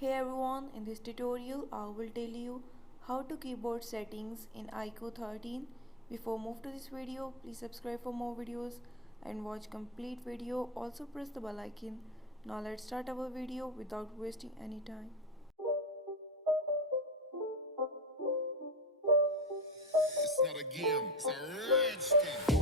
Hey everyone, in this tutorial I will tell you how to keyboard settings in IQOO 13. Before move to this video, please subscribe for more videos and watch complete video. Also press the bell icon. Now let's start our video without wasting any time. It's not a game, it's a rich thing.